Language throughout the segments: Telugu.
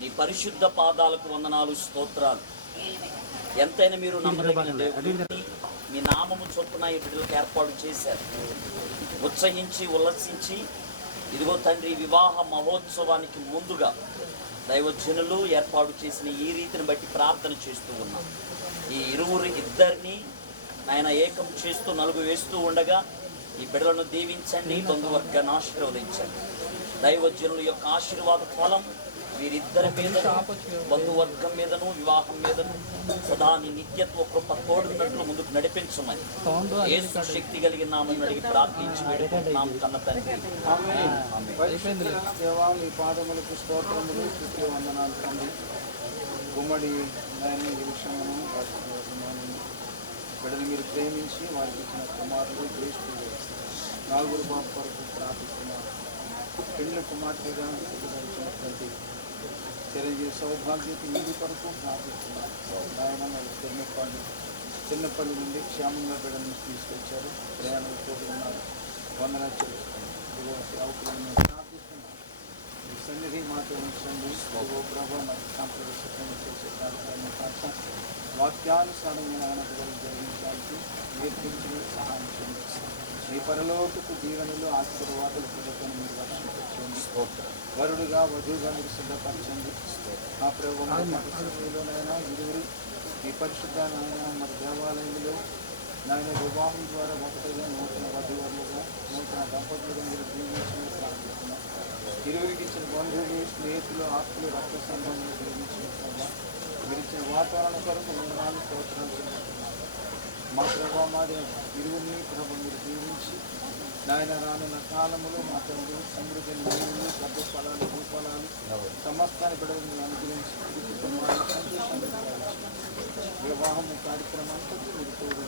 నీ పరిశుద్ధ పాదాలకు వందనాలు, స్తోత్రాలు. ఎంతైనా మీరు నమ్మదగిన దేవుడు. మీ నామము చొప్పున ఈ బిడ్డలకు ఏర్పాటు చేశారు. ఉత్సహించి ఉల్లసించి ఇదిగో తండ్రి వివాహ మహోత్సవానికి ముందుగా దైవజనులు ఏర్పాటు చేసిన ఈ రీతిని బట్టి ప్రార్థన చేస్తూ ఉన్నాం. ఈ ఇద్దరిని ఆయన ఏకం చేస్తూ నలుగు వేస్తూ ఉండగా ఈ బిడ్డలను దీవించండి, బంధువర్గాన్ని ఆశీర్వదించండి. దైవజనుల యొక్క ఆశీర్వాద ఫలం వీరిద్దరి మీదను, బంధువర్గం మీదను, వివాహం మీదను సదా నీ నిత్యత్వ కృప తోడున్నట్లు ముందుకు నడిపించమని యేసు శక్తి కలిగిన నామమున అడిగి ప్రార్థించి వేడుకుంటున్నాము కన్న తండ్రి. ఈ పాదములకు స్తోత్రములు, స్తుతి వందనాలు తండ్రి. గుమ్మడి విషయమును బిడ్డలు మీరు ప్రేమించి వారికి ఇచ్చిన కుమారులు జ్యేష్ఠులు నాలుగురు బాబు కొరకు ప్రార్థిస్తున్నారు. పెళ్లి కుమార్తెగా ఇచ్చినటువంటి చిరంజీవి సౌభాగ్యత ఇంటి కొరకు ప్రార్థిస్తున్నారు. ఆయన మరి చిన్నపల్లి నుండి క్షేమంగా బిడ్డలను తీసుకొచ్చారు. ప్రయాణం తోటి ఉన్నారు. వందన సేవకులను ప్రార్థిస్తున్నారు. ఈ సన్నిధి మాతో ఉంచండి. ప్రభావ మరి సాంప్రదాయ చేసే కార్యక్రమం వాక్యానుసారమైన ఆయన జరిగించడానికి నేర్పించిన సహాయం చేయండి. మీ పరలోకపు దీవెనలు ఆశీర్వాదాలు పొందుకొని మీరు వర్షించండి. వరుడుగా వధువుగా మీరు సిద్ధపరచండి. ఆ ప్రభుత్వంలోనైనా ఇరువురు మీ పరిశుద్ధ నాయన మరి దేవాలయంలో నాయన వివాహం ద్వారా ఒకటిగా నూతన వధువులుగా నూతన దంపతులుగా మీరు దీవించిన ప్రార్థిస్తున్నాం. ఇరువురికి ఇచ్చిన బంధువులు, స్నేహితులు, ఆస్తులు, రక్త సంబంధాలు దీవించిన ప్రభావ మీరు ఇచ్చిన వాతావరణం కొరకు వందనాలు స్తోత్రాలు చెల్లిస్తున్నాం. మా ప్రభావ మాది ఇరువురిని ప్రభు మీరు దీవించి నాయన రానున్న కాలంలో మా తండ్రి సమృద్ధి నీళ్ళు, పెద్ద ఫలాలు, భూఫలాలు సమస్తాన్ని బిడ్డలు మీరు అనుగ్రహించి వివాహం కార్యక్రమానికి మీరు తోడు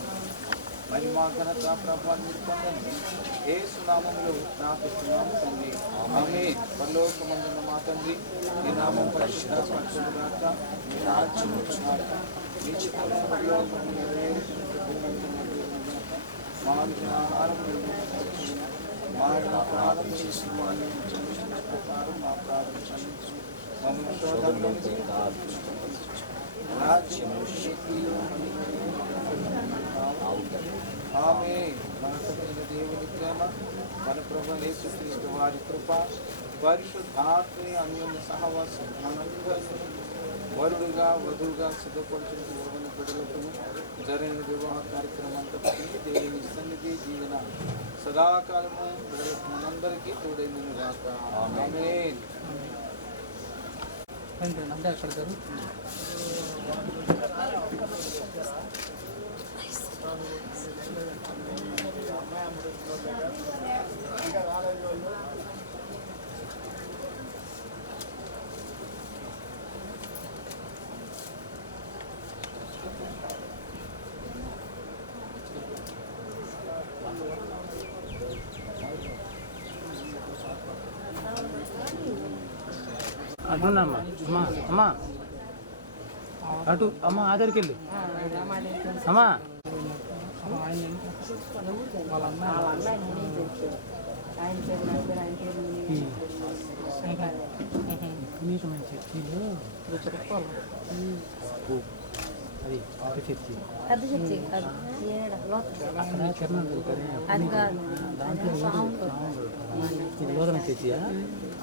మరి మా ఘనత ప్రభావాన్ని మీరు పొందండి. యేసు నామములో ప్రార్థిస్తున్నాము తండ్రి. ఆమేన్. పరలోకమందున్న మా తండ్రి, నీ నామం పరిశుద్ధపరచుగాక, నీ రాజ్యం వచ్చుగాక, నీ చిత్తము పరలోకమందు నెరవేరుచున్నట్లు మా ఆహారం మా ప్రార్థన చేసిన వారిని క్షమించిన ప్రకారం మా ప్రార్థన క్షమించు. మమ్మల్ని శోధనలోకి రాజ్యము, శక్తియు ఆమేన్. మన తండ్రి దేవుని ప్రేమ, మన ప్రభువు యేసుక్రీస్తు వారి కృప, పరిశుద్ధాత్మని అన్యోన్య సహవాసం మనందరికీ వరుడుగా వధువుగా సిద్ధపడుతున్న యువన బిడ్డలకు జరిగిన వివాహ కార్యక్రమానికి దేవుని సన్నిధి జీవన సదాకాలము బిడ్డలకు మనందరికీ తోడైందని గాక. ఆమేన్. అంటే అక్కడ అటున్నామ్మా అమ్మా అమ్మా అటు అమ్మ ఆధార్కి వెళ్ళి అమ్మా చర్చిలో అది చర్చి పెద్ద చర్చి ఇది లోదన చర్చియా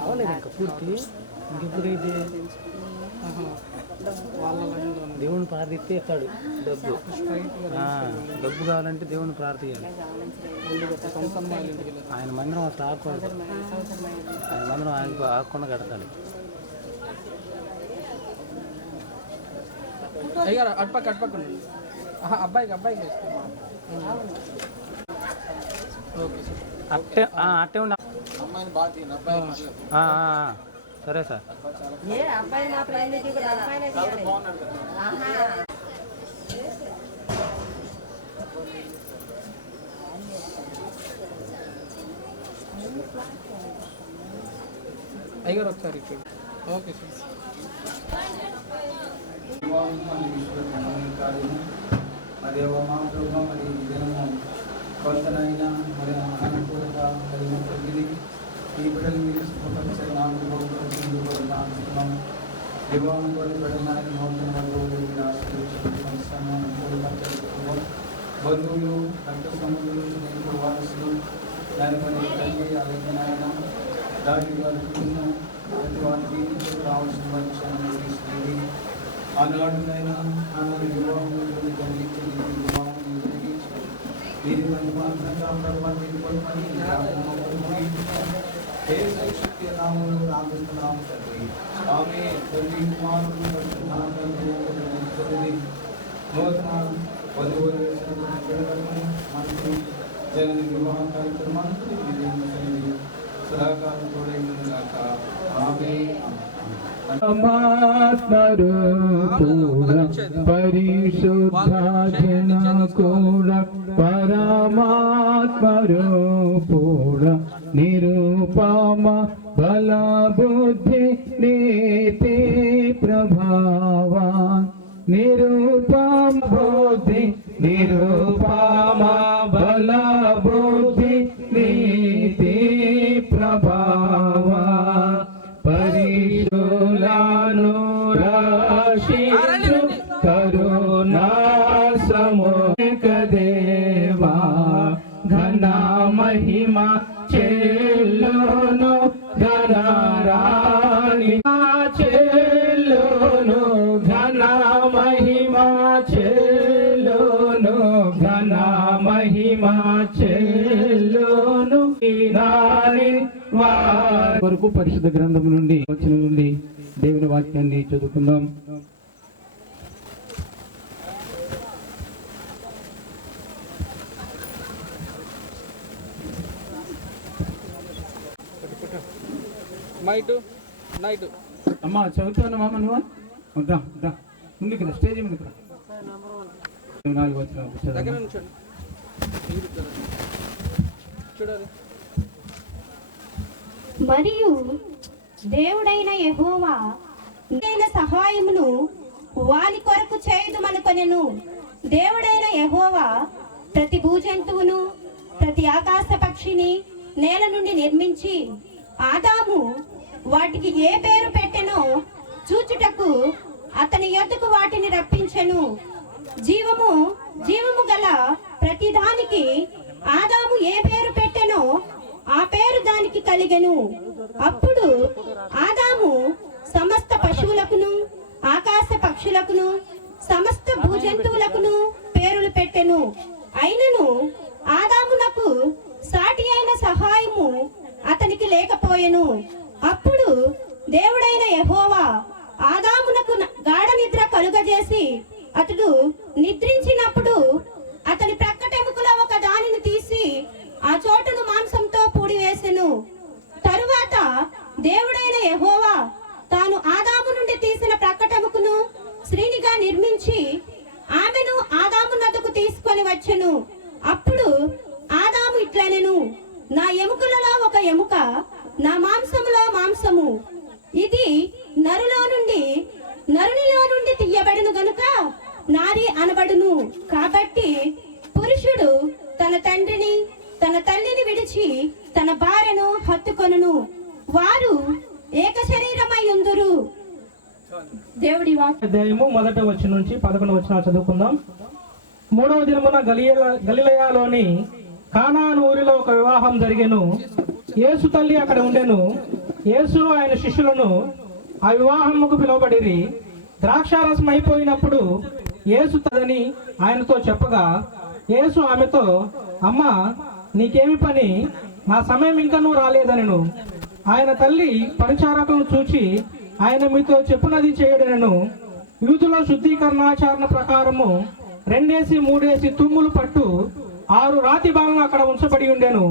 అవలేదు ఇంకా పూర్తి ఇంకెప్పుడైతే దేవుని ప్రార్థిస్తే ఇస్తాడు డబ్బు. డబ్బు కావాలంటే దేవుని ప్రార్థించాలి. ఆయన మందిరం అసలు ఆగకూడదు. ఆయన మందిరం ఆగకుండా కడతాడు. అయ్యారు అటుపక్క అబ్బాయికి అట్టే అట్టే ఉండ అమ్మాయిని బాగా సరే సార్. అయ్యారు ఒకసారి ఓకే సార్. మరి మా ప్రభావ మరి దినము కొలతనైనా మరి అనుకూలంగా కలిగిన ప్రతిదీ ఈ బిడ్డలు వివాహం పెట్టడానికి బంధువులు రక్త సంబంధులు స్నేహితులు వారసులు దానిపై తల్లి అలాగే నాయన దాటి వారి కుటుంబం ప్రతి వారికి కావాల్సిన విషయాన్ని తీసుకుంది ఆనాడునైనా ఆనాడు వివాహం జరిగించి వివాహం జరిగించి దీని పని మాత్రంగా ప్రభుత్వం శక్తి నామములు ప్రార్థిస్తున్నాము తండ్రి. ఆమె తల్లి కుమారుడు నూతన వధువులు వేసినటువంటి పిల్లలను మనకు జగన్ వివాహ కార్యక్రమానికి సదాకాలం తోడైనగాక. ఆమె పరిశుద్ధాత్మకూడ పరమాత్మరూపుడ నిరుపమ బల బుద్ధి నీతి ప్రభావ నిరుపమ బుద్ధి నిరుపమ బల బుద్ధి నీతి ప్రభావ పరిశులాను రాశించు కరుణా సమోక దేవా ఘన మహిమ చెల్లును ఘన రాణి చెల్లును ఘన మహిమ చెల్లును ఘన మహిమ చెల్లును వరకు పరిశుద్ధ గ్రంథం నుండి వచ్చిన నుండి దేవుని వాక్యాన్ని చదువుకుందాం. అమ్మా చదువుతాను మామ నువ్వు వద్దా వద్దా ముందుకు రా, స్టేజ్ ముందుకు రా. 4 వచ్చిన మరియు దేవుడైన యెహోవా సహాయమును వాని కొరకు చేయుదుమనుకొనెను. దేవుడైన యెహోవా ప్రతి భూజంతువును ప్రతి ఆకాశ పక్షిని నేల నుండి నిర్మించి ఆదాము వాటికి ఏ పేరు పెట్టెనో చూచుటకు అతని యొద్దకు వాటిని రప్పించెను. జీవము గల ప్రతి దానికి ఆదాము ఏ పేరు పెట్టెనో ఆ పేరు దానికి కలిగెను. అప్పుడు ఆదాము సమస్త పశువులకును ఆకాశ పక్షులకును సమస్త భూజంతువులకును పేరులు పెట్టెను. అయినను ఆదామునకు సాటి అయిన సహాయము అతనికి లేకపోయెను. అప్పుడు దేవుడైన యెహోవా ఆదామునకు గాఢ నిద్ర కలుగజేసి అతడు నిద్రించినప్పుడు అతని ప్రక్కటెముకలో ఒక దానిని తీసి ఆ చోటును మాంసంతో పూడివేసెను. తరువాత దేవుడైన యెహోవా తాను ఆదాము నుండి తీసిన ప్రక్కటెముకను స్త్రీనిగా నిర్మించి ఆమెను ఆదాము నద్దకు తీసుకొని వచ్చెను. అప్పుడు ఆదాము ఇట్లనెను, నా ఎముకలలో ఒక ఎముక, నా మాంసములో మాంసము. ఇది నరునిలో నుండి తీయబడును గనుక నారి అనబడును. కాబట్టి పురుషుడు తన తండ్రిని తన తల్లిని విడిచి తన భార్యను హత్తుకొనును, వారు ఏక శరీరమై ఉందురు. దేవుడి అధ్యాయము 1వ వచనం నుంచి 11వ వచనం చదువుకుందాం. 3వ దినమున గలిలయలోని కానాను ఊరిలో ఒక వివాహం జరిగెను. యేసు తల్లి అక్కడ ఉండెను. యేసు ఆయన శిష్యులను ఆ వివాహముకు పిలువబడిరి. ద్రాక్షారసం అయిపోయినప్పుడు యేసు తదని ఆయనతో చెప్పగా యేసు ఆమెతో, అమ్మా నీకేమి పని, నా సమయం ఇంకనూ రాలేదనెను. ఆయన తల్లి పరిచారకులను చూచి ఆయన మీతో చెప్పునది చేయడనెను. యూదుల శుద్ధీకరణాచరణ ప్రకారము 2 3 తుమ్ములు పట్టు 6 రాతి బాణలు అక్కడ ఉంచబడి ఉండెను.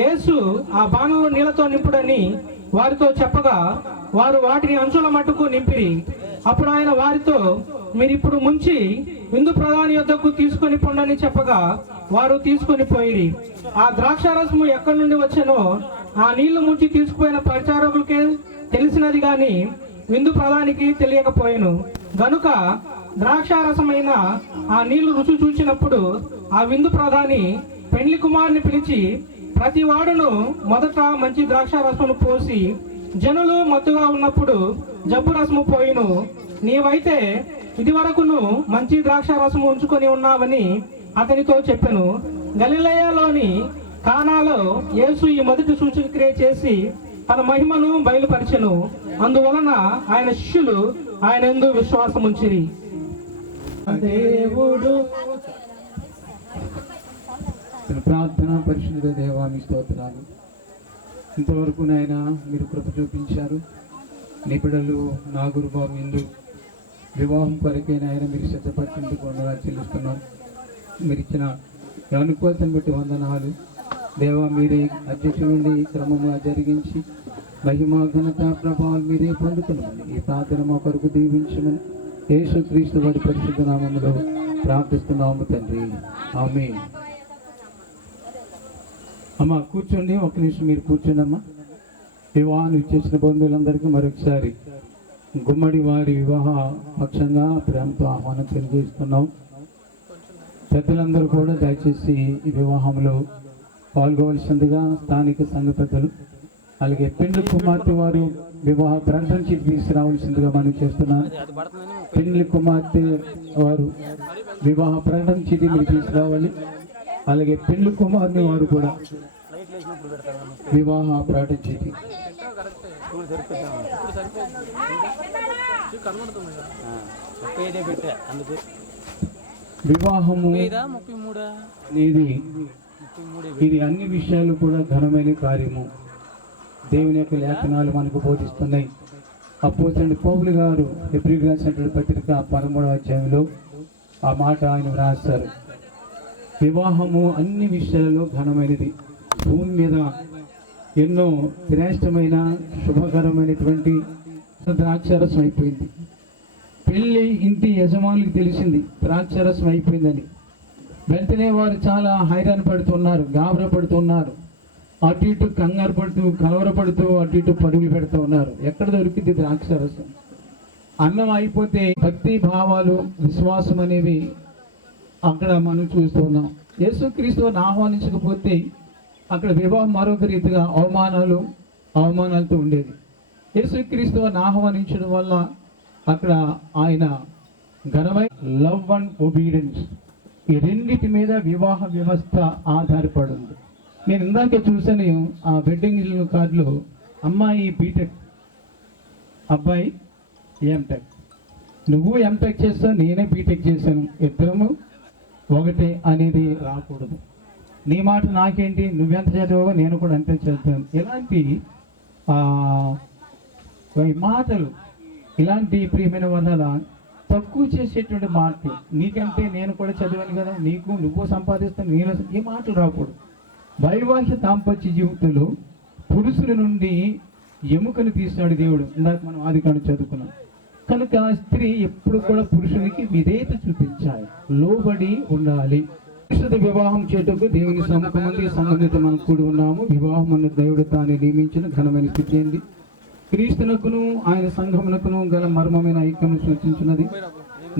యేసు ఆ బాణలు నీళ్లతో నింపుడని వారితో చెప్పగా వారు వాటిని అంచుల మట్టుకు నింపిరి. అప్పుడు ఆయన వారితో, మీరిప్పుడు ముంచి విందు ప్రధాని యొద్దకు తీసుకొని పొండని చెప్పగా వారు తీసుకొని పోయిరి. ఆ ద్రాక్షారసము ఎక్కడి నుండి వచ్చెనో ఆ నీళ్లు ముంచి తీసుకుపోయిన పరిచారకులకే తెలిసినది గాని విందు ప్రధానికి తెలియకపోయెను. గనుక ద్రాక్షారసమైన ఆ నీళ్లు రుచి చూచినప్పుడు ఆ విందు ప్రధాని పెండ్లి కుమారుని పిలిచి, ప్రతి వాడును మొదట మంచి ద్రాక్షారసమును పోసి జనులు మత్తుగా ఉన్నప్పుడు జబ్బు రసము పోయిను. నీవైతే ఇదివరకును మంచి ద్రాక్ష రసము ఉంచుకొని ఉన్నావని అతనితో చెప్పెను. గలిలయలోని కానాలో యేసు ఈ మొదటి సూచక క్రియ చేసి తన మహిమను బయలుపరిచెను. అందువలన ఆయన శిష్యులు ఆయన యందు విశ్వాసం ఉంచిరి. దేవుడు ప్రార్థన. పరిశుద్ధ దేవాన్ని స్తోత్రాలు. ఇంతవరకు నాయన మీరు కృప చూపించారు. నీ బిడ్డలు నా గురుబాబు ఇందు వివాహం కొరకే నాయన మీరు సిద్ధపరిచేందుకు వందనాలు చెల్లిస్తున్నాం. మీరు ఇచ్చిన అనుకూలతను బట్టి వందనాలు దేవా. మీరే అధ్యక్షుల నుండి క్రమంగా జరిగించి మహిమ ఘనత ప్రభావాలు మీరే పొందుతున్నామని ఈ ప్రార్థన మా కొరకు దీవించమని యేసుక్రీస్తు వారి పరిశుద్ధ నామములో ప్రార్థిస్తున్నాము తండ్రి, ఆమేన్. అమ్మ కూర్చోండి, ఒక నిమిషం మీరు కూర్చోండి అమ్మా. వివాహాన్ని ఇచ్చేసిన బంధువులందరికీ మరొకసారి గుమ్మడి వారి వివాహ పక్షంగా ప్రేమతో ఆహ్వానం తెలియజేస్తున్నాం. పెద్దలందరూ కూడా దయచేసి ఈ వివాహంలో పాల్గొవలసిందిగా స్థానిక సంఘ పెద్దలు, అలాగే పెండ్లి కుమార్తె వారు వివాహ ప్రకటన చీటి తీసుకురావాల్సిందిగా మనం చేస్తున్నాం. పెండ్లి కుమార్తె వారు వివాహ ప్రకటన చీటి మీరు తీసుకురావాలి. అలాగే పెండ్లి కుమార్తె వారు కూడా వివాహ ప్రకటన చీటి. వివాహము ఇది అన్ని విషయాలు కూడా ఘనమైన కార్యము. దేవుని యొక్క లేఖనాలు మనకు బోధిస్తున్నాయి. అపోస్తలుడైన పౌలు గారు హెబ్రీయులకు రాసిన పత్రిక 13వ అధ్యాయంలో ఆ మాట ఆయన వ్రాస్తారు. వివాహము అన్ని విషయాలలో ఘనమైనది. భూమి మీద ఎన్నో శ్రేష్టమైన శుభకరమైనటువంటి ద్రాక్షారసం అయిపోయింది. పెళ్ళి ఇంటి యజమానులకు తెలిసింది ద్రాక్షారసం అయిపోయిందని. వెంటనే వారు చాలా హైరాణ పడుతున్నారు, గాబరా పడుతున్నారు, అటు ఇటు కంగారు పడుతూ కలవరపడుతూ అటు ఇటు పరుగులు పెడుతూ ఉన్నారు. ఎక్కడ దొరికింది ద్రాక్షారసం? అన్నం అయిపోతే భక్తి భావాలు విశ్వాసం అనేవి అక్కడ మనం చూస్తున్నాం. యేసుక్రీస్తుని ఆహ్వానించకపోతే అక్కడ వివాహం మరొక రీతిగా అవమానాలతో ఉండేది. యేసుక్రీస్తుని ఆహ్వానించడం వల్ల అక్కడ ఆయన ఘనమైన లవ్ అండ్ ఒబీడియన్స్, ఈ రెండింటి మీద వివాహ వ్యవస్థ ఆధారపడింది. నేను ఇందాకే చూసాను ఆ వెడ్డింగ్ కార్డులో అమ్మాయి బీటెక్, అబ్బాయి ఎంటెక్. నువ్వు ఎంటెక్ చేస్తావు, నేనే బీటెక్ చేశాను, ఇద్దరము ఒకటే అనేది రాకూడదు. నీ మాట నాకేంటి, నువ్వెంత చదివావో నేను కూడా అంతే చదువుతాను. ఇలాంటి మాటలు, ఇలాంటి ప్రియమైన వల్ల తక్కువ చేసేటువంటి మాటలు, నీకంటే నేను కూడా చదివాను కదా, నువ్వు సంపాదిస్తాను, నేను, ఈ మాటలు రాకూడదు. వైవాహిక దాంపత్య జీవితంలో పురుషుల నుండి ఎముకను తీస్తాడు దేవుడు. ఇందాక మనం ఆదికాండం చదువుకున్నాం. కనుక స్త్రీ ఎప్పుడు కూడా పురుషునికి విధేయత చూపించాలి, లోబడి ఉండాలి. పరిశుద్ధ వివాహం చేటకు దేవుని సముఖమంది సంబంధిత మనం కూడి ఉన్నాము. వివాహం అన్న దేవుడు తాను నియమించిన ఘనమైన స్థితి ఏంది? క్రీస్తునకును ఆయన సంఘమునకును గల మర్మమైన ఐక్యము సూచించినది.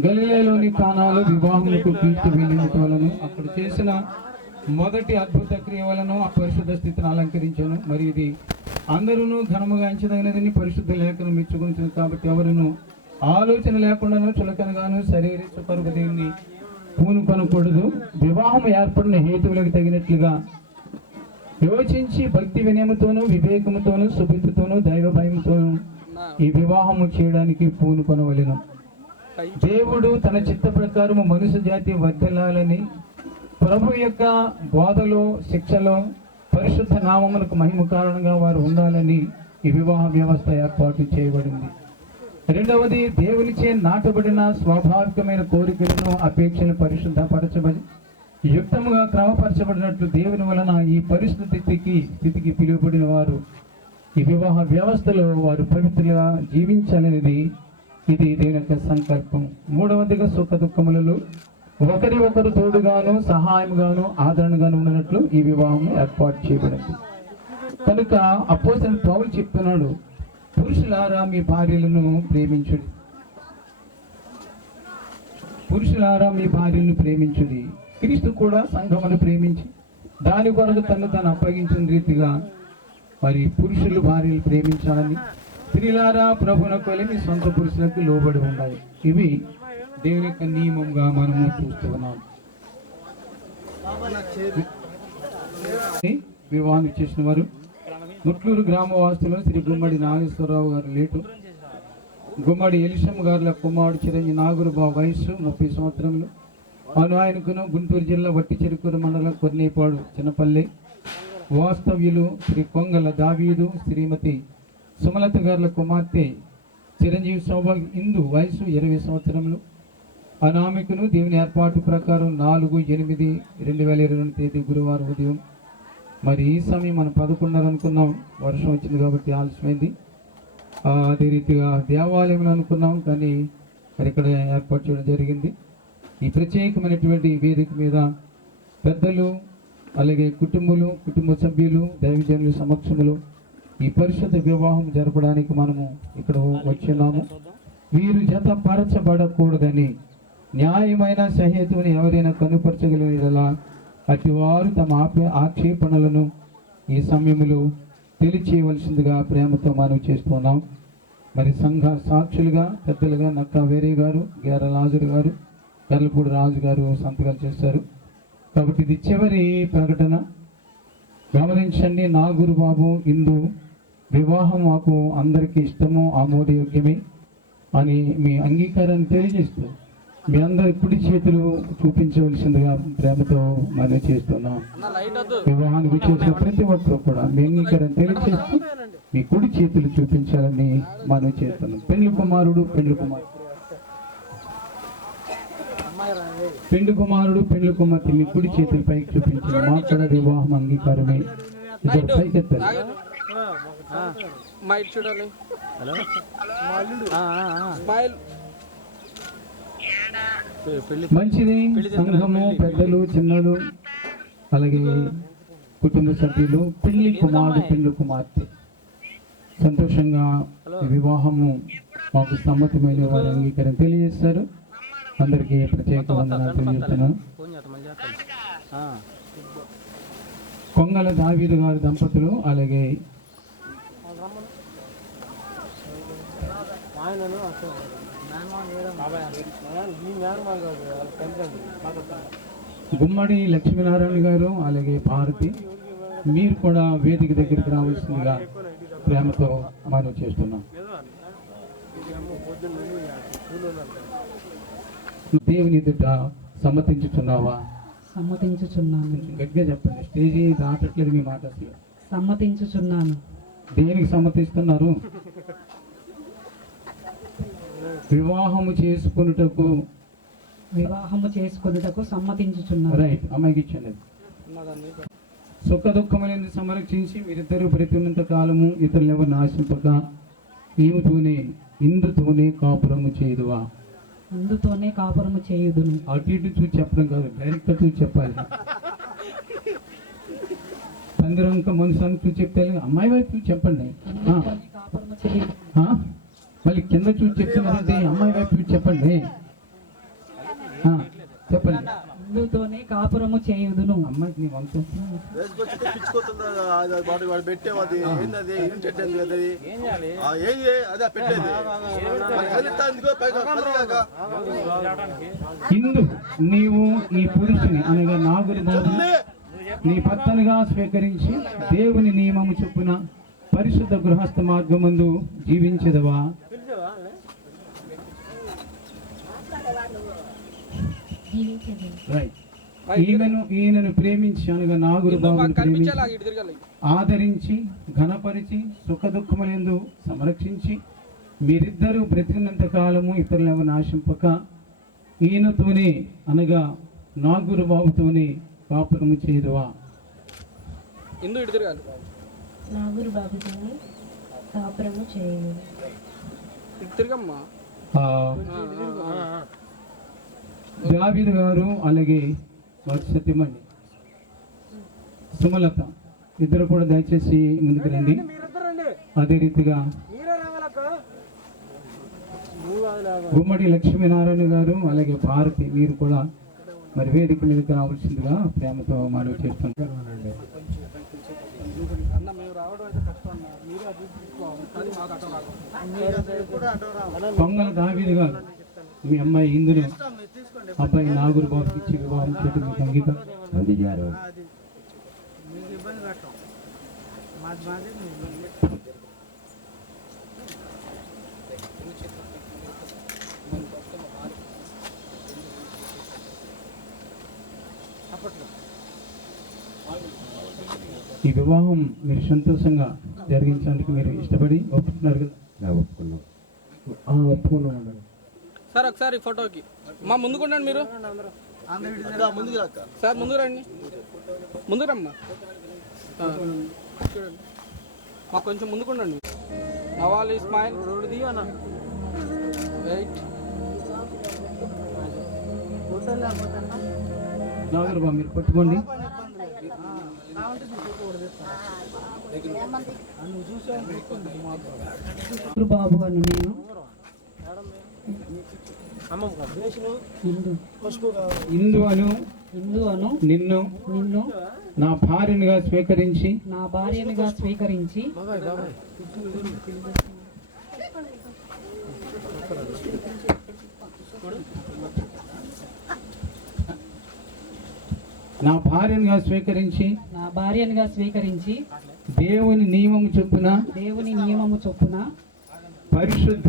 గలిలయలోని కానాలో వివాహములకు క్రీస్తు వెళ్ళినట్టు వలన అక్కడ చేసిన మొదటి అద్భుత క్రియ వలన ఆ పరిశుద్ధ స్థితిని అలంకరించాను. మరి ఇది అందరూ ఘనముగా ఎంచదగినదని పరిశుద్ధ లేఖను మెచ్చుకుంటుంది. కాబట్టి ఎవరును ఆలోచన లేకుండాను చులకనగాను శరీర కొరకు దీన్ని పూనుకొనకూడదు. వివాహం ఏర్పడిన హేతువులకు తగినట్లుగా యోచించి భక్తి వినయముతోనూ వివేకముతోనూ సుబుద్ధితోనూ దైవ భయంతోనూ ఈ వివాహము చేయడానికి పూనుకొనవలెను. దేవుడు తన చిత్త ప్రకారము మనుష్య జాతి వర్ధిల్లాలని ప్రభు యొక్క బోధలో శిక్షలో పరిశుద్ధ నామములకు మహిమ కారణంగా వారు ఉండాలని ఈ వివాహ వ్యవస్థ ఏర్పాటు చేయబడింది. రెండవది, దేవునిచే నాటబడిన స్వాభావికమైన కోరికలను అపేక్షలను పరిశుద్ధపరచబడి యుక్తముగా క్రమపరచబడినట్లు దేవుని వలన ఈ స్థితికి పిలువబడిన వారు ఈ వివాహ వ్యవస్థలో వారు పవిత్రులుగా జీవించాలనేది ఇది దేవుని యొక్క సంకల్పం. మూడవదిగా సుఖ దుఃఖములలో ఒకరి ఒకరు తోడుగాను సహాయంగాను ఆదరణగాను ఉన్నట్లు ఈ వివాహం ఏర్పాటు చేయబడింది. కనుక అపోస్తలుడైన పౌలు చెప్తున్నాడు, పురుషులారా మీ భార్యలను ప్రేమించుడి, పురుషులారా మీ భార్యలను ప్రేమించుడి. క్రీస్తు కూడా సంఘమును ప్రేమించి దాని కొరకు తను అప్పగించిన రీతిగా మరి పురుషులు భార్యలు ప్రేమించాలని, స్త్రీలారా ప్రభువునకు వలె మీ సొంత పురుషులకు లోబడి ఉండాలి. ఇవి దేవుని యొక్క నియమంగా మనము చూస్తూ ఉన్నాం. వివాహం చేసిన వారు ముట్లూరు గ్రామవాసులు శ్రీ గుమ్మడి నాగేశ్వరరావు గారు లేటు, గుమ్మడి ఎలిషమ్మ గారుల కుమారుడు చిరంజీవి నాగురుబాబు వయస్సు 30 సంవత్సరములు. ఆయనకును గుంటూరు జిల్లా వట్టి చెరుకూరు మండలం కొన్నేపాడు చిన్నపల్లి వాస్తవ్యులు శ్రీ కొంగల దావీదు శ్రీమతి సుమలత గారుల కుమార్తె చిరంజీవి సౌభాగ్య ఇందు వయసు 20 సంవత్సరములు. అనామికును దేవుని ఏర్పాటు ప్రకారం 4/8/2022 తేదీ గురువారం ఉదయం. మరి ఈ సమయం మనం 11:30 అనుకున్నాం, వర్షం వచ్చింది కాబట్టి ఆలస్యమైంది. అదే రీతిగా దేవాలయంలో అనుకున్నాం, కానీ మరి ఇక్కడ ఏర్పాటు చేయడం జరిగింది. ఈ ప్రత్యేకమైనటువంటి వేదిక మీద పెద్దలు అలాగే కుటుంబ సభ్యులు దైవజనుల సమక్షంలో ఈ పరిశుద్ధ వివాహం జరపడానికి మనము ఇక్కడ వచ్చినాము. వీరు జతపరచబడకూడదని న్యాయమైన సహేతువుని ఎవరైనా కనుపరచగలిగేలా అటివారు తమ ఆక్షేపణలను ఈ సమయంలో తెలియచేయవలసిందిగా ప్రేమతో మనం చేస్తున్నాం. మరి సంఘ సాక్షులుగా పెద్దలుగా నక్కా వేరే గారు, గేర లాజరు గారు, గర్లపూడి రాజు గారు సంతకాలు చేశారు. కాబట్టి ఇది చివరి ప్రకటన. గమనించండి, నాగూరు బాబు ఇందు వివాహం మాకు అందరికీ ఇష్టము, ఆమోదయోగ్యమే అని మీ అంగీకారాన్ని తెలియజేస్తూ మీ అందరి కుడి చేతులు చూపించవలసిందిగా ప్రేమతో మనం చేస్తున్నాం. వివాహానికి చేసిన ప్రతి ఒక్కరు కూడా మీ అంగీకారం తెలియజేస్తూ మీ కుడి చేతులు చూపించాలని మనం చేస్తున్నాం. పెండ్లి కుమారుడు పెండ్లి కుమార్తె మీ కుడి చేతుల పైకి చూపించిన మా కూడా వివాహం అంగీకారమే. ఇద్దరు పైకెత్తారు. మంచిది. సంఘము పెద్దలు చిన్నలు అలాగే కుటుంబ సభ్యులు పెళ్లి కుమారుడు పెళ్లి కుమార్తె సంతోషంగా వివాహము మాకు సమ్మతమైన వారి అంగీకారం తెలియజేస్తారు. అందరికీ ప్రత్యేక వందనాలు తెలియజేస్తున్నాను. కొంగల దావీదు గారి దంపతులు అలాగే గుమ్మడి లక్ష్మీనారాయణ గారు అలాగే భారతి మీరు కూడా వేదిక దగ్గరికి రావాల్సిందిగా ప్రేమతో మనం చేస్తున్నాం. దేవుని ఎదుట సమ్మతించుతున్నావా? సమ్మతించుచున్నాను. గట్టిగా చెప్పండి, స్టేజీ దాటట్లేదు మీ మాట. అసలు సమ్మతించుచున్నాను. దేనికి సమ్మతిస్తున్నారు? వివాహము చేసుకొనుటకు సమ్మతించుచున్నాను. రైట్, అమ్మాయికి ఇచ్చండి. సుఖ దుఃఖములను సంరక్షించి మీరిద్దరూ ప్రతినంత కాలము ఇతరులు ఎవరు నాశింపక ఇందుతోనే కాపురము చేయుదువా? ఇందుతోనే కాపురము చేయుదును. అటు ఇటు చూసి చెప్పడం కాదు, డైరెక్ట్ చూసి చెప్పాలి. పందిరంక మనుషులను చూసి చెప్తే అమ్మాయి వైపు చూసి చెప్పండి. మళ్ళీ కింద చూసి చెప్తున్నారంటే అమ్మాయి వైపు చూసి చెప్పండి. చెప్పండి. ఇందుతోనే కాపురము చేయుదును. అమ్మాయికి నీ వంతు ఇందు నీవు ఈ పురుషుని అనగా నాగురి బాబు నీ భర్తనుగా స్వీకరించి దేవుని నియమము చొప్పున పరిశుద్ధ గృహస్థ మార్గమందు జీవించదవా? ఈయనను ప్రేమించి అనగా నాగురు బాబును ప్రేమించి ఆదరించి ఘనపరిచి సుఖ దుఃఖములందు సంరక్షించి మీరిద్దరూ బ్రతికినంత కాలము ఇతరులు ఎవరు నాశింపక ఈయనతోనే అనగా నాగురు బాబుతోనే కాపురము చేయుదువా? నాగురు బాబుతోనే కాపురము చేయుదు. దావీదు గారు అలాగే వారి సత్యమణి సుమలత ఇద్దరు కూడా దయచేసి ముందుకు రండి. అదే రీతిగా గుమ్మడి లక్ష్మీనారాయణ గారు అలాగే భారతి మీరు కూడా మరి వేదిక మీదకి రావాల్సిందిగా ప్రేమతో మనవి చేస్తున్నాం. పొంగల్ దావీదు గారు మీ అమ్మాయి ఇందులో అబ్బాయి నాగూరు బాబుకి ఇచ్చి వివాహం చేయడం మీకు అంగీకారం అందించారు. మీకు ఇబ్బంది కట్టం మాది ఈ వివాహం మీరు సంతోషంగా జరిగించడానికి మీరు ఇష్టపడి ఒప్పుకున్నారు కదా? ఒప్పుకున్నాం. ఒప్పుకున్నాం. సార్ ఒకసారి ఫోటోకి మా ముందుకుండండి మీరు సార్, ముందుకు రండి, ముందుకు రమ్మా. చూడండి మాకు కొంచెం ముందుకుండండి. నవాలి స్మైల్ వెయిట్. నాగూరు బాబు మీరు పట్టుకోండి. బాబు గారు నేను ఇందు అను నిన్ను నిన్ను నా భార్యనిగా స్వీకరించి నా భార్యనిగా స్వీకరించి నా భార్యనిగా స్వీకరించి దేవుని నియమము చొప్పున పరిశుద్ధ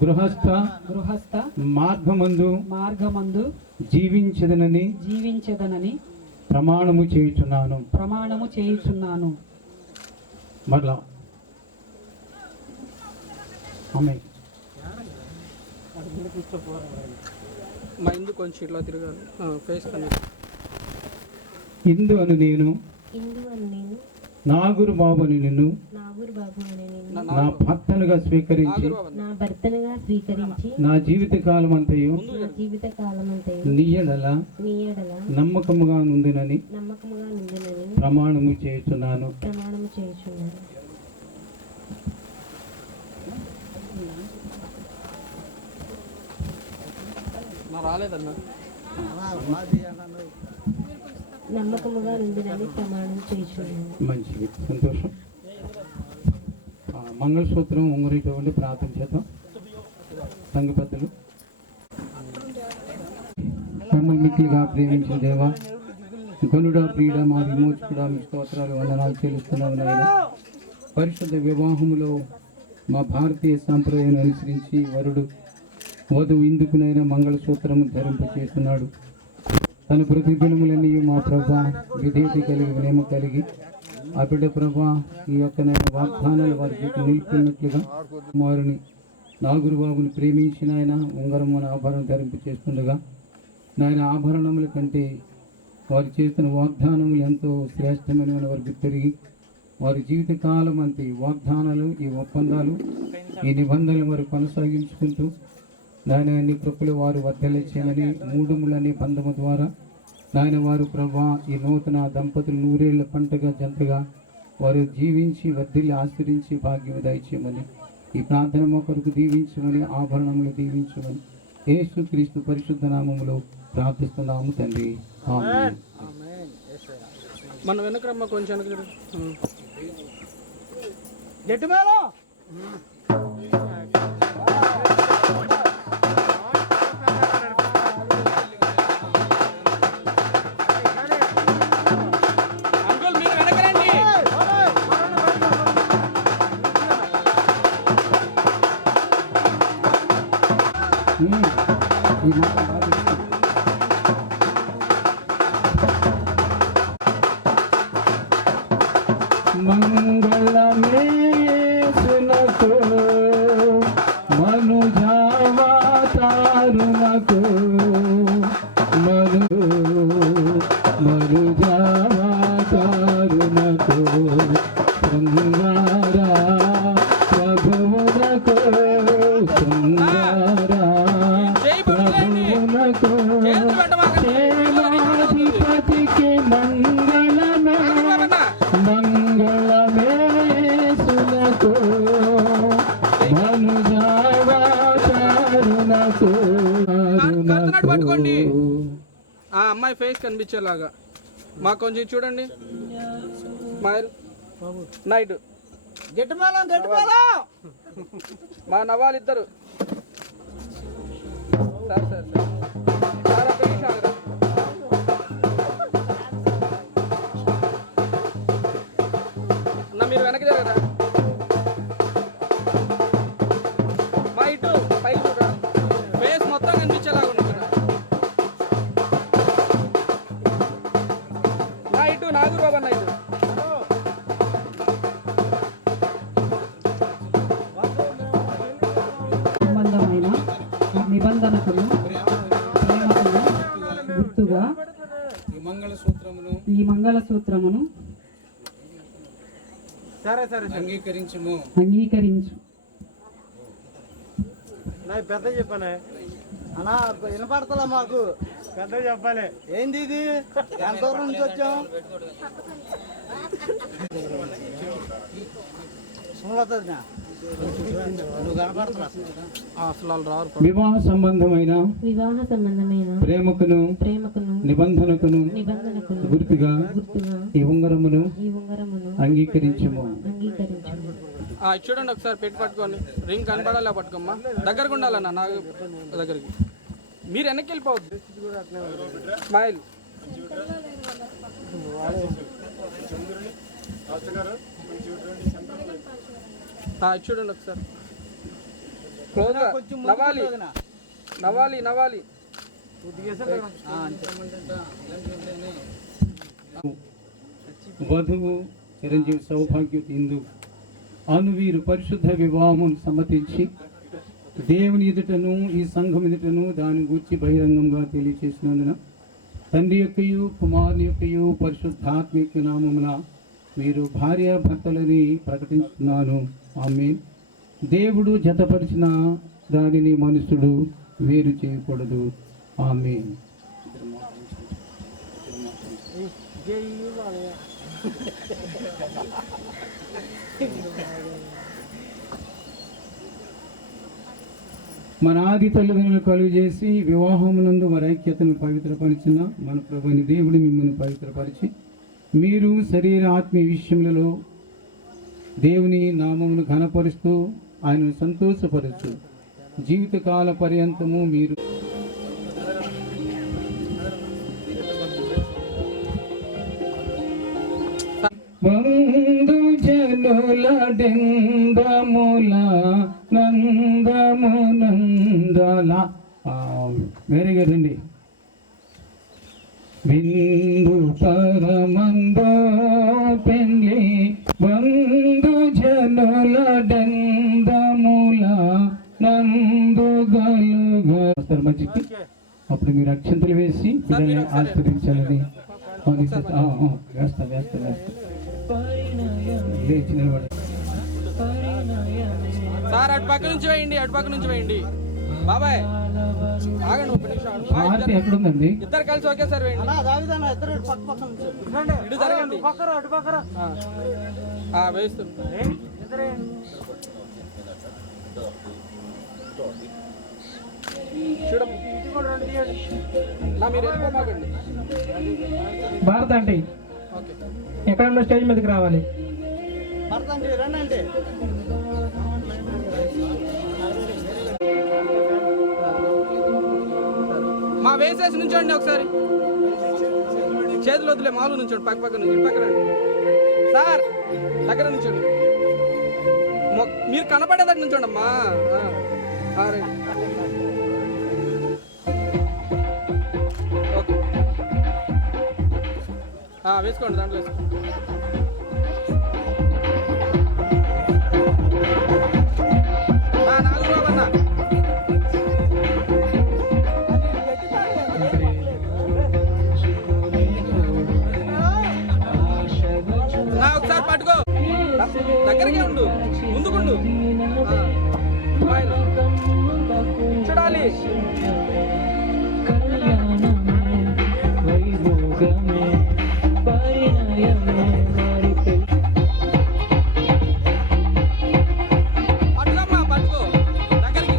గృహస్థ మార్గమందు జీవించదనని ప్రమాణము చేయుచున్నాను. మరలా ఆమేన్. మా ఇందు కొంచెం ఇట్లా తిరగాలి, ఫేస్ కన్నా. ఇందు అను నేను నాగూరు బాబుని నిన్ను నా భర్తనుగా స్వీకరించి నా జీవిత కాలమంతయు నీ యెడల నమ్మకముగా నుండినని ప్రమాణము చేయుచున్నాను. రాలేదన్నా. నమ్మకముగా ఉందని ప్రమాణం చేయుచున్నాను. మంచిది, సంతోషం. మంగళసూత్రం ఉంగరీతో ఉండి ప్రార్థన చేద్దాం. సంఘ పెద్దలు. మమ్మల్ని మిక్కిలిగా ప్రేమించిన దేవా, గనుడా ప్రియుడా, మా విమోచకుడా, మీ స్తోత్రాలు వందనాలు చెల్లిస్తున్నాము నాయన. పరిశుద్ధ వివాహములో మా భారతీయ సాంప్రదాయాన్ని అనుసరించి వధువు ఇందుకునైనా మంగళసూత్రము ధరింపచేస్తున్నాడు. తన ప్రతిదినములన్నీ మా ప్రభా విధేయత కలిగి వినయము కలిగి ఆ బిడ్డ ప్రభా ఈ యొక్క వాగ్దానాలు వారి జీవితం నిలుపుకున్నట్లుగా కుమారుని నాగూరు బాబుని ప్రేమించిన ఆయన ఉంగరమున ఆభరణం ధరింపు చేస్తుండగా నాయన ఆభరణముల కంటే వారు చేస్తున్న వాగ్దానములు ఎంతో శ్రేష్టమైన వారికి తిరిగి వారి జీవితకాలం అంతే వాగ్దానాలు, ఈ ఒప్పందాలు, ఈ నిబంధనలు వారు కొనసాగించుకుంటూ నాయన నీ కృపలు వారు వర్ధలించమని మూడుములని బంధము ద్వారా నాయన వారు ప్రభా ఈ నూతన దంపతులు 100 ఏళ్ల పంటగా జంటగా వారు జీవించి వర్ధిల్లి ఆశ్రయించి భాగ్యము దయచేయమని ఈ ప్రార్థన కొరకు దీవించమని ఆభరణములు దీవించమని యేసుక్రీస్తు పరిశుద్ధ నామములో ప్రార్థిస్తున్నాము తండ్రి. ఆమేన్. మనం వెనకరమ్మ కొంచెం వెనక జట్టు మేళం అంకుల్ మీరు వెనకరండి. ఈ మాట బాగా మంగళమే సునకో మనుజావాతారునకో మనుజావాతారునకో శృంగారా ప్రభువునకో శృంగారా ప్రభువునకో సేనాధిపతికి మంగళమే మంగళమే సునకో మనుజావాతారునకో పట్టుకోండి. ఆ అమ్మాయి ఫేస్ కనిపించేలాగా మాకు కొంచెం చూడండి. స్మైల్ నైట్ మా నవాళ్ళు ఇద్దరు. సార్ సార్ సార్ ఒక్క నిమిషం ఆగరా. అన్న మీరు వెనక్కి జరగరా. మా ఇటు పైకి చూడరా, ఫేస్ మొత్తం కనిపించేలాగా ఉంది ఇక్కడ. నా ఇటు నాగూరు బాబు అన్న ఇటు. సంబంధమైన నిబంధనకును ప్రేమకును గుర్తుగా ఈ మంగళసూత్రమును అంగీకరించు. పెద్ద చెప్పానే అన్నా, వినపడతలా మాకు, పెద్ద చెప్పాలి. ఏంది ఇది, ఎంత దూరం నుంచి వచ్చాం? వివాహ సంబంధమైన ప్రేమకును నిబంధనకును గుర్తుగా ఈ ఉంగరమును అంగీకరించుము. చూడండి ఒకసారి పెట్టి పట్టుకోండి. రింగ్ కనపడాలా పట్టుకోమ్మా. దగ్గరకు ఉండాలన్నా నా దగ్గరికి. మీరు వెనక్కి వెళ్ళిపోవద్దు. స్మైల్. చూడండి ఒకసారి క్లోజ్గా. నవాలి నవాలి నవాలి. వధువు చిరంజీవి సౌభాగ్యవతి ఇందు అను వీరు పరిశుద్ధ వివాహం సమ్మతించి దేవుని ఎదుటను ఈ సంఘం ఎదుటను దాని గురించి బహిరంగంగా తెలియచేసినందున తండ్రి యొక్కయు కుమారుని యొక్కయు పరిశుద్ధాత్మిక నామమున మీరు భార్యాభర్తలని ప్రకటిస్తున్నాను. ఆమేన్. దేవుడు జతపరిచిన దానిని మనుషుడు వేరు చేయకూడదు. ఆమేన్. మన ఆది తల్లిదండ్రులు కలుగు చేసి వివాహమునందు మరి ఐక్యతను పవిత్రపరిచిన మన ప్రభుని దేవుడు మిమ్మల్ని పవిత్రపరిచి మీరు శరీర ఆత్మీయ విషయములలో దేవుని నామమును ఘనపరుస్తూ ఆయనను సంతోషపరచు జీవితకాల పర్యంతము మీరు బంధు జనుల డెందముల నందమునందల. వెరీ గుడ్ అండి. బిందు పరమందో పెండ్లి బంధు జనుల డెందముల నందుగలుగా మంచికి అప్పుడు మీరు అక్షంతలు వేసి పిల్లల్ని ఆశీర్వదించాలని వేస్తా లేచి నిలబడి. సార్ అటు పక్క నుంచి వేయండి, అటు పక్క నుంచి వేయండి. బాబాయ్ ఆగండి ఒక నిమిషం. ఆర్తి ఎక్కడుందండి? ఇద్దరు కలిసి ఒకేసారి వేయండి. ఇటు జరగండి. వేస్తున్నా చూడమ్మ. నా మీరు వెళ్ళిపోమాకండి. భారత్ అంటే ఓకే. ఎక్కడన్నా స్టేజ్ మీదకి రావాలి. మా వేసేసి నుంచోండి ఒకసారి. చేతులు వదిలే మాలు నుంచోండి. పక్క పక్క నుంచి పక్క రండి. సార్ దగ్గర నుంచోండి. మీరు కనపడేదట్టు నుంచోండి అమ్మా. ఓకే వేసుకోండి. దాంట్లో వేసుకోండి. నాగూరు బాబు అన్న ఒకసారి పట్టుకో. దగ్గరకే ఉండు, ముందుకుండు. చూడాలి. పట్టుకోమ్మా, పట్టుకో దగ్గరికి.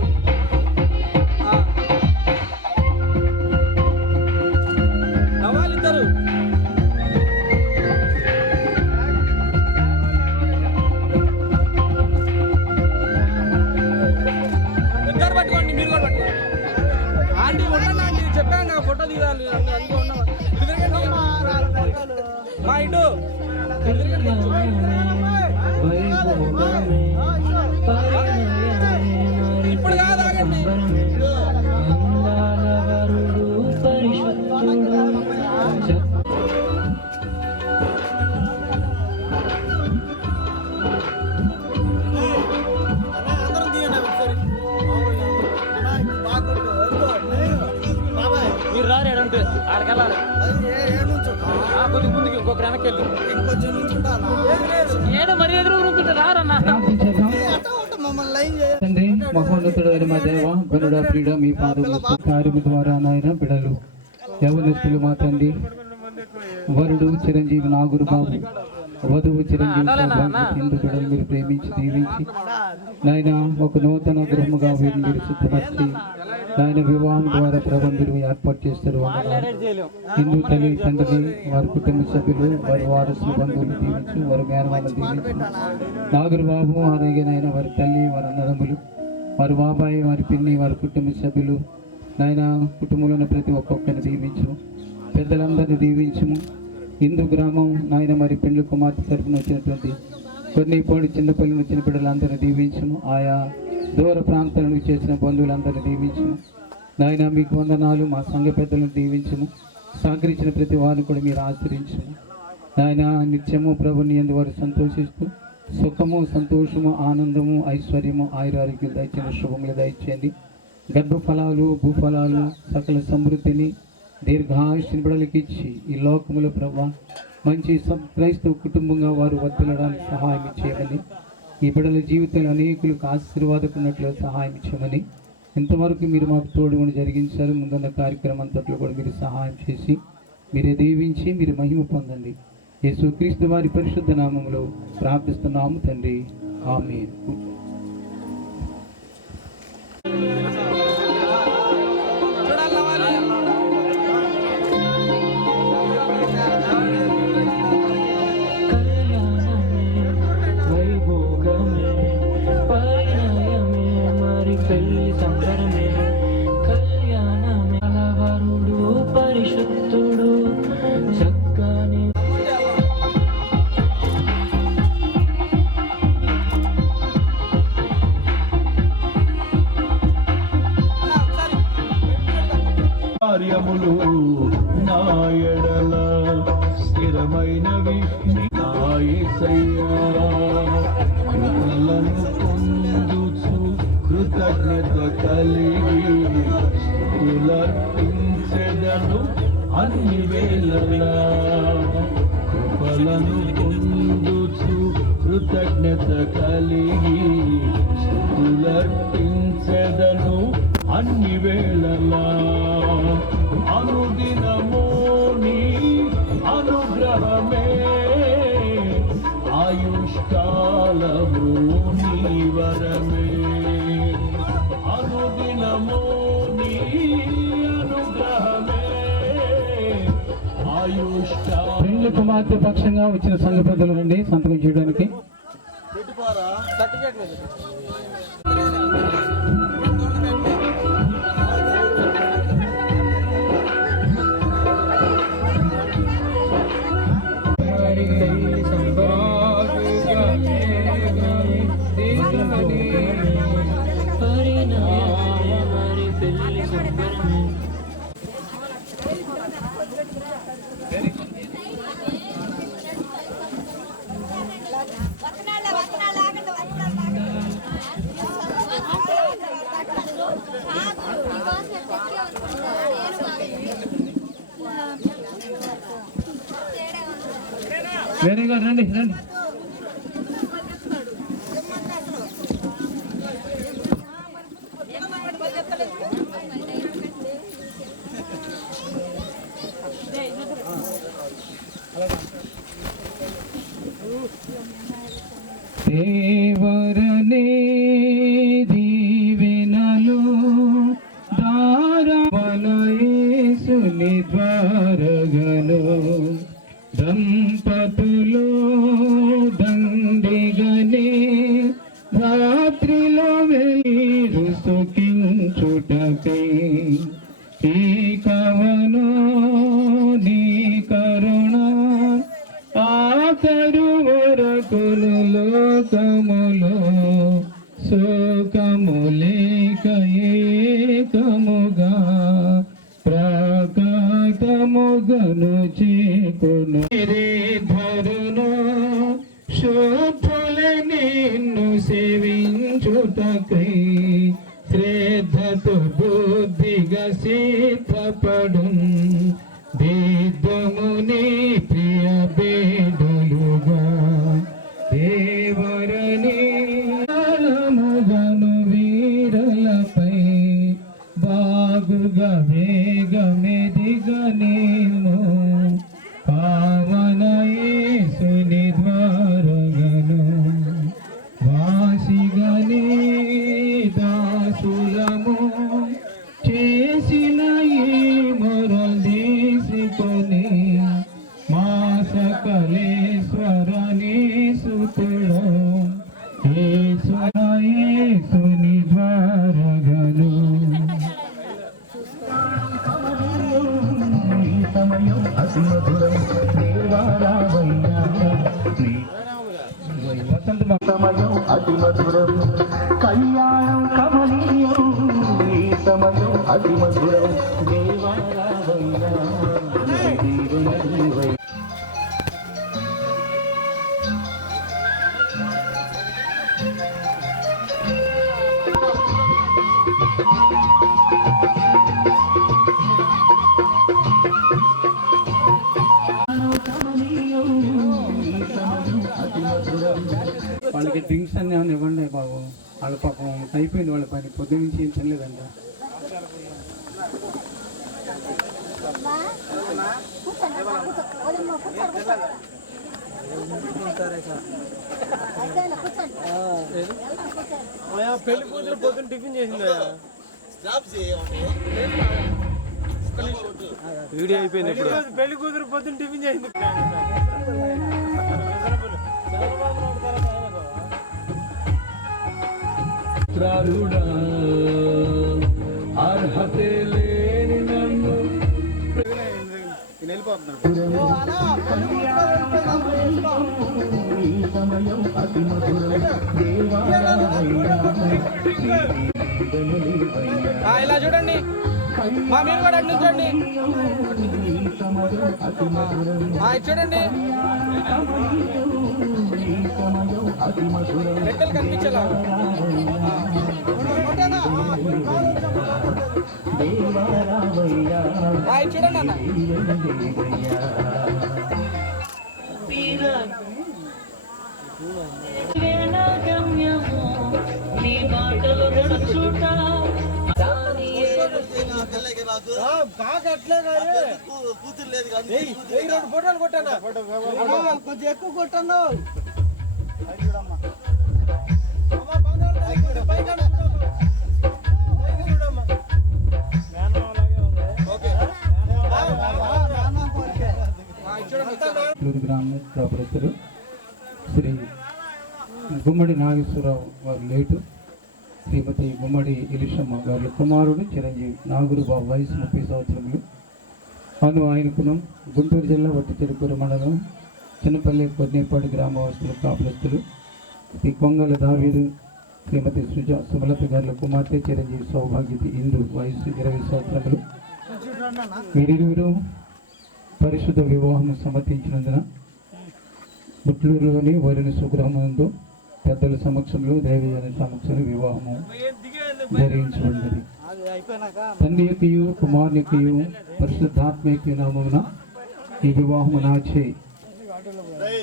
నవ్వాలిద్దరు. ప్రార్థించేద్దాం. మమ్మల్ని లైన్ చేయ తండ్రి మహోన్నతుడు అయిన మా దేవ గనుడ ప్రియుడ మీ పాదముల కార్యము ద్వారా నాయన బిడలు యవనస్తులు మా తండ్రి వరుడు చిరంజీవి నాగురు బాబు వధువు చిరంజీవి హిందూ బిడలు మీరు ప్రేమించి దీవించి నాయన ఒక నూతన గృహముగా వీరిని మీరు సిద్ధపరిచి నాయన వివాహం ద్వారా ప్రభు మీరు ఏర్పాటు చేస్తారు. హిందూ తల్లి తండ్రిని వారి కుటుంబ సభ్యులు వారి వారసులు బంధువులు దీవించు వారి మేనవాళ్ళని దీవించు. నాగురు బాబు అలాగేనైనా వారి తల్లి వారి అన్నదమ్ములు వారి బాబాయి వారి పిన్ని వారి కుటుంబ సభ్యులు నాయన కుటుంబంలో ఉన్న ప్రతి ఒక్కొక్కరిని దీవించు. పెద్దలందరినీ దీవించము. హిందూ గ్రామం నాయన మరి పెండ్లి కుమార్తె తరపున వచ్చినటువంటి కొన్నిపోడి చిన్నపల్లి వచ్చిన బిడ్డలందరినీ దీవించము. ఆయా దూర ప్రాంతాల నుంచి చేసిన బంధువులందరినీ దీవించము. నాయన మీకు వందనాలు. మా సంఘ పెద్దలను దీవించము. సహకరించిన ప్రతి వారిని కూడా మీరు ఆశ్రయించము. నాయన నిత్యము ప్రభుని యందు వారు సంతోషిస్తూ సుఖము సంతోషము ఆనందము ఐశ్వర్యము ఆయురారోగ్యం దయచేయండి. శుభములు దయచేయండి. గర్భఫలాలు భూఫలాలు సకల సమృద్ధిని దీర్ఘాయుష్ని బిడ్డలకి ఇచ్చి ఈ లోకములో ప్రభు మంచి క్రైస్తవ కుటుంబంగా వారు వర్ధిల్లడానికి సహాయం చేయమని ఈ బిడ్డల జీవితంలో అనేకులకు ఆశీర్వాదకున్నట్లు సహాయం చేయమని ఇంతవరకు మీరు మాకు తోడుగుని జరిగించారు. ముందున్న కార్యక్రమం అంతట్లో కూడా మీరు సహాయం చేసి మీరే దీవించి మీరు మహిమ పొందండి. యేసుక్రీస్తు వారి పరిశుద్ధ నామములో ప్రార్థిస్తున్నాము తండ్రి. ఆమేన్. పరిశుద్ధుడు చక్కని కార్యములు నా ఎడల స్థిరమైనవి నా యేసయ్యా. కృపలను పొందుచు కృతజ్ఞత కలిగి స్తుతులర్పించెదను అన్ని వేళలా. కృపలను పొందుచు కృతజ్ఞత కలిగి స్తుతులర్పించెదను అన్ని వేళలా. అనుదినము నీ అనుగ్రహమే ఆయుష్కాలము నీ వరమే. అనుదినము నీ అనుగ్రహమే ఆయుష్కాల. పెండ్లి కుమార్తె పక్షంగా వచ్చిన సంఘ పెద్దల నుండి సంతకం చేయడానికి వెరీ గుడ్. రండి రండి. దేవరనే దీవెనలు దారవనయేసుని ద్వారగను దంపతులు దండిగనే రాత్రిలో వెలుగు సుఖించుటకై ఈ కవను నీ కరుణ ఆఖరు వరకును లోకములో శోకములేక ఏకముగా ప్రాకాతముగను చేకును ధరును శుద్ధుల నిన్ను సేవించుటకై శ్రద్ధతో బుద్ధిగా సిద్ధపడు దీర్ఘముని ప్రియ బేడులుగా దేవరని ముగను వీరలపై బాగుగా వేగమెదిగనేమో పావన యేసుని ద్వారగను వాసిగనే దాసులము చేసిన ఈ మొరల్ దేశికొని మా సకలేశ్వరనే సుతుడు యేసుని ద్వారగను సమయం అతి మధురం దేవారావయ్యా సమయం అతి మధురం కళ్యాణం కమనీయం ఈ సమయం అతి మధురం దేవారావయ్యా వాళ్ళకి డ్రింక్స్ అన్నీ ఏమైనా ఇవ్వండి బాబు. వాళ్ళ పాపం అయిపోయింది వాళ్ళ పని, పొద్దున్న నుంచి ఏం తినలేదంట. పెళ్లి కూతురు పొద్దున్న టిఫిన్ చేసిందా? వీడియో అయిపోయింది. పెళ్లి కూతురు పొద్దున్న టిఫిన్ చేసింది. అర్హతే లేని నన్ను సమయం అతి మధురం ఇలా చూడండి, మా మీరు కూడా అటు చూడండి, చూడండి లెక్కలు కనిపించేలా చూడండి అన్న. కూతురు లేదు, 2 ఫోటోలు కొట్టాను, కొంచెం ఎక్కువ కొట్టాను. గ్రామ ప్రాపరేటరు శ్రీ గుమ్మడి నాగేశ్వరరావు వారు లేటు, శ్రీమతి గుమ్మడి ఎలిషమ్మ గారి కుమారుడు చిరంజీవి నాగురు బాబు, వయసు 30 సంవత్సరములు. ఆయనకును గుంటూరు జిల్లా వట్టి చెరుకూరు మండలం చిన్నపల్లి కొద్నేపాడు గ్రామవాసులు కాపులస్తులు శ్రీ కొంగల దావీదు, శ్రీమతి సుమలత గారి కుమార్తె చిరంజీవి సౌభాగ్యతి ఇందు, వయసు 20 సంవత్సరములు. వీరిరువురు పరిశుద్ధ వివాహం సమ్మతించినందున ముట్లూరులోని వరుని సుగ్రామంలో పెద్దల సమక్షంలో దేవజన సమక్షంలో వివాహము జరిగించబడింది. తండ్రి యొక్కయు కుమారుని యొక్కయు పరిశుద్ధాత్మక నామమున ఈ వివాహము నాచే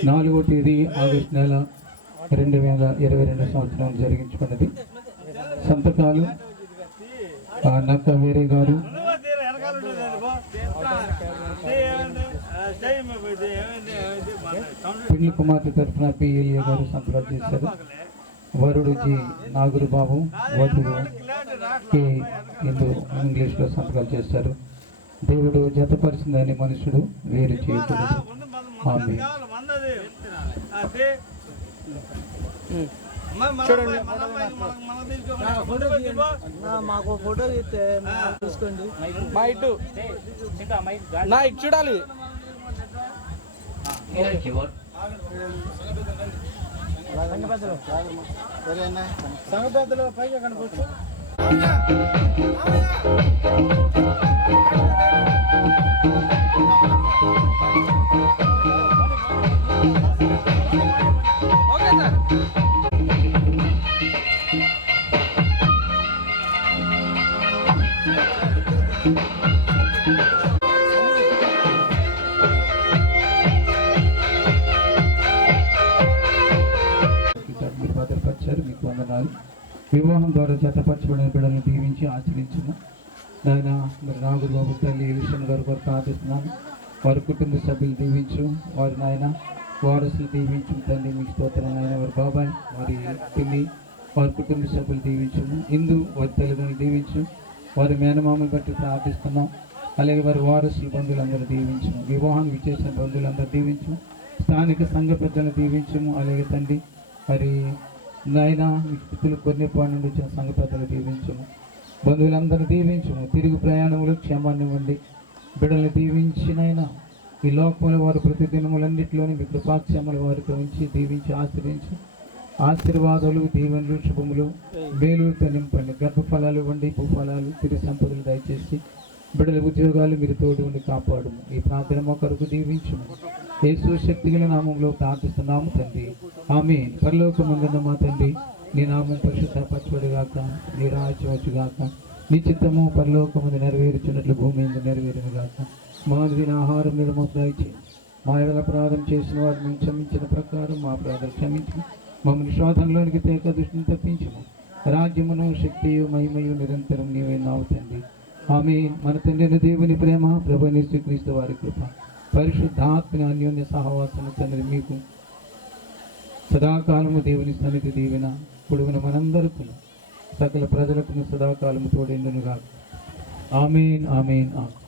4వ తేదీ ఆగస్టు నెల 2022 సంవత్సరం జరిగించబడినది. సంతకాలు నక్క వేరే గారు, పెళ్లి కుమార్తె తరఫున పిఎల్ఏ గారు సంతకాలు చేశారు. వరుడు జి నాగురు బాబు, వధువు కే ఇందు ఇంగ్లీష్లో సంతకాలు చేశారు. దేవుడు జతపరిచిందని మనుషుడు వేరు చేయకూడదు. ఆమేన్. మాకు ఫోటో ఇస్తే చూసుకోండి. మా ఇటు నా ఇటు చూడాలి. సంగపెద్దలు పైగా కనపచ్చు. Okay sir. వందనాలు. వివాహం ద్వారా జతపరచబడిన బిడ్డలను దీవించి ఆచరించిన నాయన మరి నాగురు బాబు తల్లి ఎలిషన్ గారు కొరకు ప్రార్థిస్తున్నాను. వారి కుటుంబ సభ్యులు దీవించు, వారి నాయన వారసులు దీవించు తండ్రి. మీకు స్తోత్రం నాయన. వారి బాబాయ్, వారి పిల్లి, వారి కుటుంబ సభ్యులు దీవించు. హిందూ వారి తల్లిదండ్రులు దీవించు. వారి మేనమామలు బట్టి ప్రార్థిస్తున్నాం. అలాగే వారి వారసులు బంధువులందరూ దీవించు. వివాహం విచ్చేసిన బంధువులందరూ దీవించు. స్థానిక సంఘ పెద్దలను దీవించము. అలాగే తండ్రి మరి నాయన మీ స్థితులు కొన్నిపాటి నుండి వచ్చిన సంఘ పెద్దలు దీవించము. బంధువులందరూ దీవించము. తిరుగు ప్రయాణములు క్షేమాన్ని ఇవ్వండి. బిడ్డల్ని దీవించినైనా ఈ లోకంలో వారు ప్రతిదినములన్నింటిలోని మీ కృపాక్షేమలు వారికి ఉంచి దీవించి ఆశ్రయించి ఆశీర్వాదాలు, దీవెనలు, శుభములు, మేలుతో నింపండి. గర్భఫలాలు ఇవ్వండి, భూఫలాలు, తిరిగి సంపదలు దయచేసి బిడ్డల ఉద్యోగాలు మీరు తోడు ఉండి కాపాడము. ఈ ప్రార్థన మా కొరకు దీవించము. యేసు శక్తి గల నామంలో ప్రార్థిస్తున్నాము తండ్రి, ఆమేన్. పరలోకమందున్న మా తండ్రి, నీ నామం పరిశుద్ధపరచబడుగాక, నీ రాజ్యం వచ్చుగాక, నీ చిత్తము పరలోకమందు నెరవేరుచున్నట్లు భూమి మీద నెరవేరునుగాక. మా దిన ఆహారం మీద మాకు దయచేయండి. మా ఎడల అపరాధం చేసిన వారిని మేము క్షమించిన ప్రకారం మా అపరాధం క్షమించి మమ్మల్ని శోధనలోనికి తేక దృష్టిని తప్పించము. రాజ్యమును, శక్తియు, మహిమయు నిరంతరం నీవే నావు తండ్రి, ఆమేన్. మన తండ్రి దేవుని ప్రేమ, ప్రభువైన యేసుక్రీస్తు వారి కృప, పరిశుద్ధాత్మ అన్యోన్య సహవాసము తండ్రి మీకు సదాకాలము దేవుని సన్నిధి దీవెన పొడుగున మనందరికీ సకల ప్రజలకు సదాకాలము తోడేందునుగా. ఆమేన్, ఆమేన్, ఆమేన్.